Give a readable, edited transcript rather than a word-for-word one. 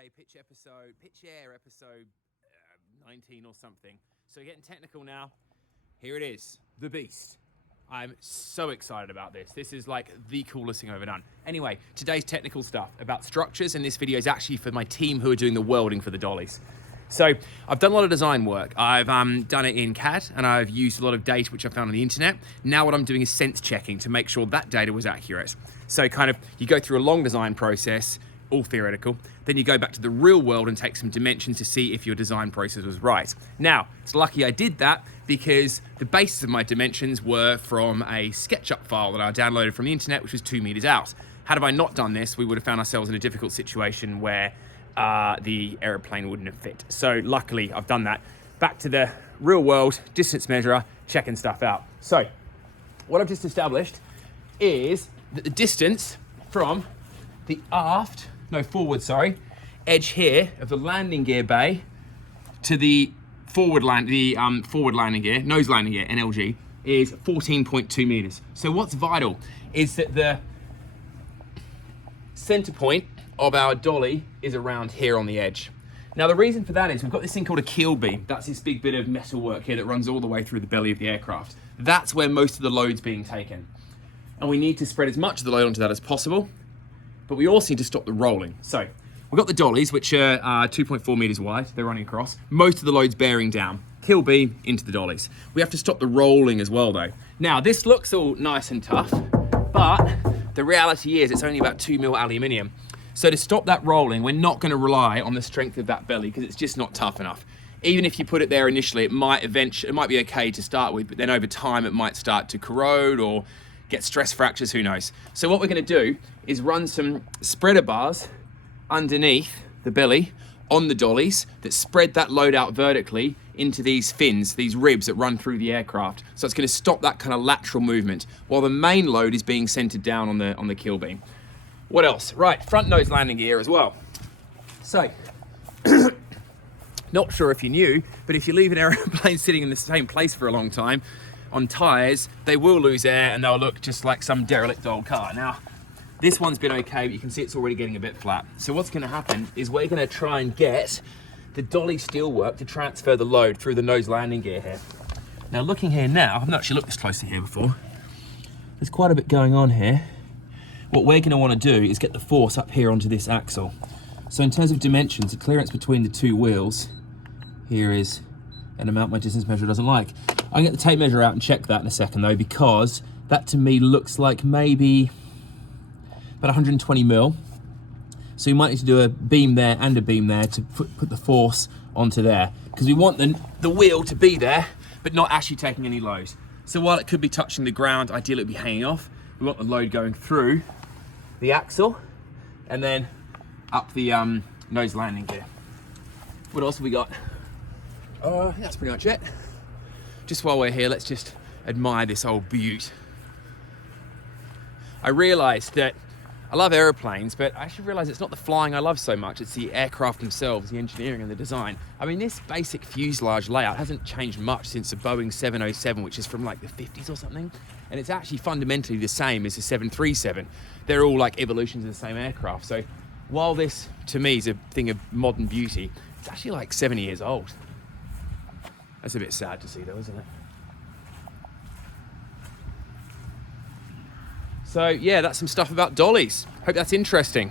Okay, PytchAir episode 19 or something. So getting technical now. Here it is, the beast. I'm so excited about this. This is like the coolest thing I've ever done. Anyway, today's technical stuff about structures, and this video is actually for my team who are doing the welding for the dollies. So I've done a lot of design work. I've done it in CAD, and I've used a lot of data which I found on the internet. Now what I'm doing is sense checking to make sure that data was accurate. So kind of, you go through a long design process, all theoretical, then you go back to the real world and take some dimensions to see if your design process was right. Now, it's lucky I did that because the basis of my dimensions were from a SketchUp file that I downloaded from the internet, which was 2 meters out. Had I not done this, we would have found ourselves in a difficult situation where the aeroplane wouldn't have fit. So luckily I've done that. Back to the real world, distance measurer, checking stuff out. So what I've just established is that the distance from the forward edge here of the landing gear bay to the forward landing gear, nose landing gear, NLG, is 14.2 meters. So what's vital is that the center point of our dolly is around here on the edge. Now the reason for that is we've got this thing called a keel beam. That's this big bit of metal work here that runs all the way through the belly of the aircraft. That's where most of the load's being taken. And we need to spread as much of the load onto that as possible, but we also need to stop the rolling. So we've got the dollies, which are 2.4 meters wide. They're running across. Most of the load's bearing down. Keel beam into the dollies. We have to stop the rolling as well though. Now this looks all nice and tough, but the reality is it's only about 2 mil aluminium. So to stop that rolling, we're not going to rely on the strength of that belly because it's just not tough enough. Even if you put it there initially, it might be okay to start with, but then over time it might start to corrode or get stress fractures, who knows. So what we're going to do is run some spreader bars underneath the belly on the dollies that spread that load out vertically into these fins, these ribs that run through the aircraft. So it's going to stop that kind of lateral movement while the main load is being centered down on the keel beam. What else? Right, front nose landing gear as well. So, not sure if you knew, but if you leave an aeroplane sitting in the same place for a long time on tires, they will lose air and they'll look just like some derelict old car. Now, this one's been okay, but you can see it's already getting a bit flat. So what's gonna happen is we're gonna try and get the dolly steelwork to transfer the load through the nose landing gear here. Now looking here now, I've not actually looked this closely here before. There's quite a bit going on here. What we're gonna wanna do is get the force up here onto this axle. So in terms of dimensions, the clearance between the two wheels here is an amount my distance measure doesn't like. I can get the tape measure out and check that in a second though, because that to me looks like maybe about 120 mil. So you might need to do a beam there and a beam there to put the force onto there, because we want the wheel to be there, but not actually taking any load. So while it could be touching the ground, ideally it'd be hanging off. We want the load going through the axle and then up the nose landing gear. What else have we got? That's pretty much it. Just while we're here, let's just admire this old beaut. I realized that I love airplanes, but I actually realized it's not the flying I love so much, it's the aircraft themselves, the engineering and the design. I mean, this basic fuselage layout hasn't changed much since the Boeing 707, which is from like the 50s or something. And it's actually fundamentally the same as the 737. They're all like evolutions of the same aircraft. So while this, to me, is a thing of modern beauty, it's actually like 70 years old. That's a bit sad to see though, isn't it? So yeah, that's some stuff about dollies. Hope that's interesting.